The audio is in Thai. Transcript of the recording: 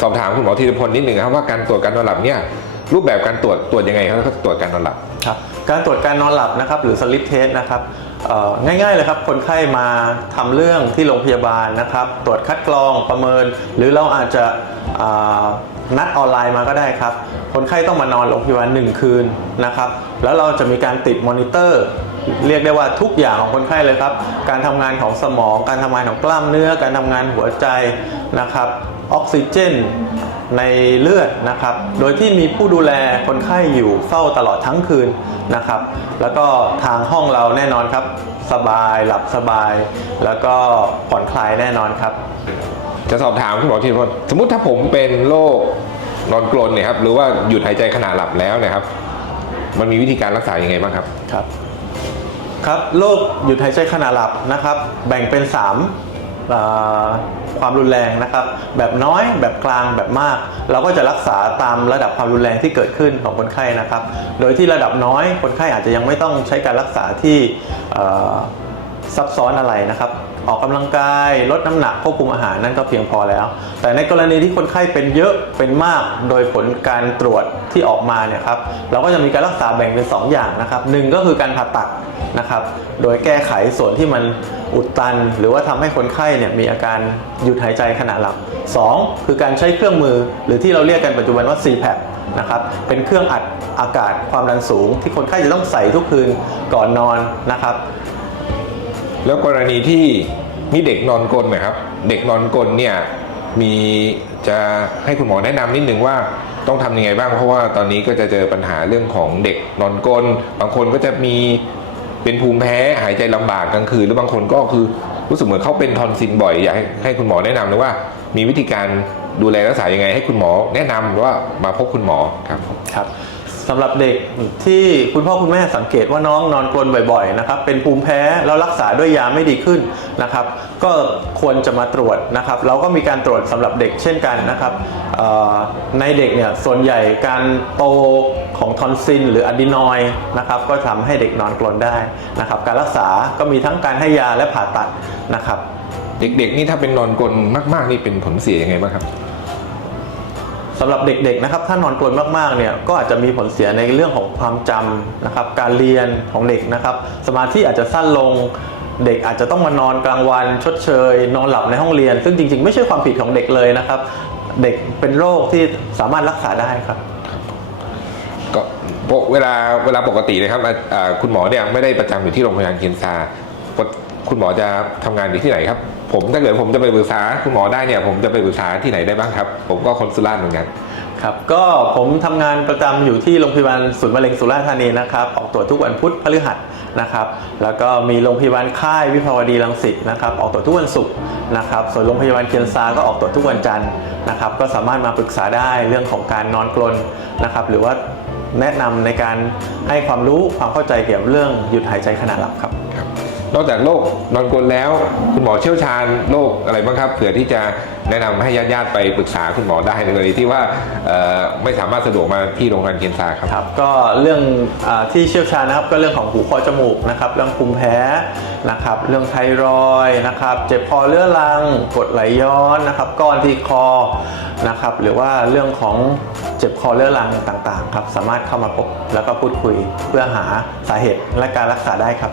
สอบถามคุณหมอธีรพลนิดหนึ่งครับว่าการตรวจการนอนหลับเนี่ยรูปแบบการตรวจตรวจยังไงครับก็ตรวจการนอนหลับครับการตรวจการนอนหลับนะครับหรือสลิปเทสนะครับง่ายๆเลยครับคนไข้มาทำเรื่องที่โรงพยาบาลนะครับ ตรวจคัดกรองประเมิน หรือเราอาจจะ นัดออนไลน์มาก็ได้ครับ คนไข้ต้องมานอนโรงพยาบาลหนึ่งคืนนะครับ แล้วเราจะมีการติดมอนิเตอร์เรียกได้ว่าทุกอย่างของคนไข้เลยครับ การทำงานของสมอง การทำงานของกล้ามเนื้อ การทำงานหัวใจนะครับ ออกซิเจนในเลือดนะครับ โดยที่มีผู้ดูแลคนไข้อยู่เฝ้าตลอดทั้งคืนนะครับ แล้วก็ทางห้องเราแน่นอนครับ สบายหลับสบาย แล้วก็ผ่อนคลายแน่นอนครับ จะสอบถามคุณหมอธีรพลสมมติถ้าผมเป็นโรคนอนกรนเนี่ยครับหรือว่าหยุดหายใจขณะหลับแล้วเนะครับ มันมีวิธีการรักษายังไงบ้างครับ ครับครับโรคหยุดหายใจขณะหลับนะครับ แบ่งเป็น3ความรุนแรงนะครับ แบบน้อยแบบกลางแบบมาก เราก็จะรักษาตามระดับความรุนแรงที่เกิดขึ้นของคนไข้นะครับ โดยที่ระดับน้อยคนไข้อาจจะยังไม่ต้องใช้การรักษาที่ ซับซ้อนอะไรนะครับ ออกกำลังกายลดน้ำหนักควบคุมอาหารนั่นก็เพียงพอแล้ว แต่ในกรณีที่คนไข้เป็นเยอะเป็นมากโดยผลการตรวจที่ออกมาเนี่ยครับเราก็จะมีการรักษาแบ่งเป็น 2 อย่างนะครับหนึ่งก็คือการผ่าตัดนะครับโดยแก้ไขส่วนที่มันอุดตัน หรือว่าทำให้คนไข้เนี่ยมีอาการหยุดหายใจขณะหลับ 2 คือการใช้เครื่องมือ หรือที่เราเรียกกันปัจจุบันว่า CPAP นะครับเป็นเครื่องอัดอากาศความดันสูง ที่คนไข้จะต้องใส่ทุกคืนก่อนนอนนะครับ แล้วกรณีที่มีเด็กนอนกลนะครับ เด็กนอนกลนเนี่ยมีจะให้คุณหมอแนะนำนิดนึงว่าต้องทำยังไงบ้างเพราะว่าตอนนี้ก็จะเจอปัญหาเรื่องของเด็กนอนกลนบางคนก็จะมีเป็นภูมิแพ้หายใจลำบากกลางคืนหรือบางคนก็คือรู้สึกเหมือนเขาเป็นทอนซิลบ่อยอยากให้ให้คุณหมอแนะนำเลยว่า มีวิธีการดูแลรักษายังไง ให้คุณหมอแนะนำว่ามาพบคุณหมอครับครับ สำหรับเด็กที่คุณพ่อคุณแม่สังเกตว่าน้องนอนกรนบ่อยๆนะครับเป็นภูมิแพ้แล้วรักษาด้วยยาไม่ดีขึ้นนะครับ ก็ควรจะมาตรวจนะครับ เราก็มีการตรวจสำหรับเด็กเช่นกันนะครับในเด็กเนี่ยส่วนใหญ่การโตของทอนซิลหรืออะดีนอยด์นะครับ ก็ทำให้เด็กนอนกรนได้นะครับ การรักษาก็มีทั้งการให้ยาและผ่าตัดนะครับ เด็กๆนี่ถ้าเป็นนอนกลนมากๆนี่เป็นผลเสียยังไงบ้างครับ สำหรับเด็กๆนะครับถ้านอนกรนมากๆเนี่ยก็อาจจะมีผลเสียในเรื่องของความจำนะครับการเรียนของเด็กนะครับ สมาธิอาจจะสั้นลงเด็กอาจจะต้องมานอนกลางวัน ชดเชย นอนหลับในห้องเรียน ซึ่งจริงๆ ไม่ใช่ความผิดของเด็กเลยนะครับ เด็กเป็นโรคที่สามารถรักษาได้ครับก็เวลาเวลาปกตินะครับคุณหมอเนี่ยไม่ได้ประจำอยู่ที่โรงพยาบาลเคียนซา คุณหมอจะทำงานอยู่ที่ไหนครับ ผมถ้าเกิดผมจะไปปรึกษาคุณหมอได้เนี่ย ผมจะไปปรึกษาที่ไหนได้บ้างครับ ผมก็คนสุราษฎร์เหมือนกันครับก็ผมทำงานประจำอยู่ที่โรงพยาบาลศูนย์มะเร็งสุราษฎร์ธานีนะครับ ออกตรวจทุกวันพุธพฤหัสนะครับ แล้วก็มีโรงพยาบาลค่ายวิภาวดีรังสิตนะครับออกตรวจทุกวันศุกร์นะครับ ส่วนโรงพยาบาลเคียนซาก็ออกตรวจทุกวันจันทร์นะครับ ก็สามารถมาปรึกษาได้เรื่องของการนอนกรนนะครับ หรือว่าแนะนำในการให้ความรู้ความเข้าใจเกี่ยวกับเรื่องหยุดหายใจขณะหลับครับครับ นอกจากโรคนอนกลนแล้ว คุณหมอเชี่ยวชาญโรคอะไรบ้างครับเผื่อที่จะแนะนำให้ญาติๆไปปรึกษาคุณหมอได้ในกรณีที่ว่าไม่สามารถสะดวกมาที่โรงพยาบาลเคียนซาครับครับ ก็เรื่องอที่เชี่ยวชาญนะครับก็เรื่องของหูคอจมูกนะครับเรื่องภูมิแพ้นะครับเรื่องไทรอยนะครับเจ็บคอเรื้อรังกดไหลย้อนนะครับก้อนที่คอนะครับหรือว่าเรื่องของเจ็บคอเรื้อรังต่างๆครับสามารถเข้ามาพบแล้วก็พูดคุยเพื่อหาสาเหตุและการรักษาได้ครับ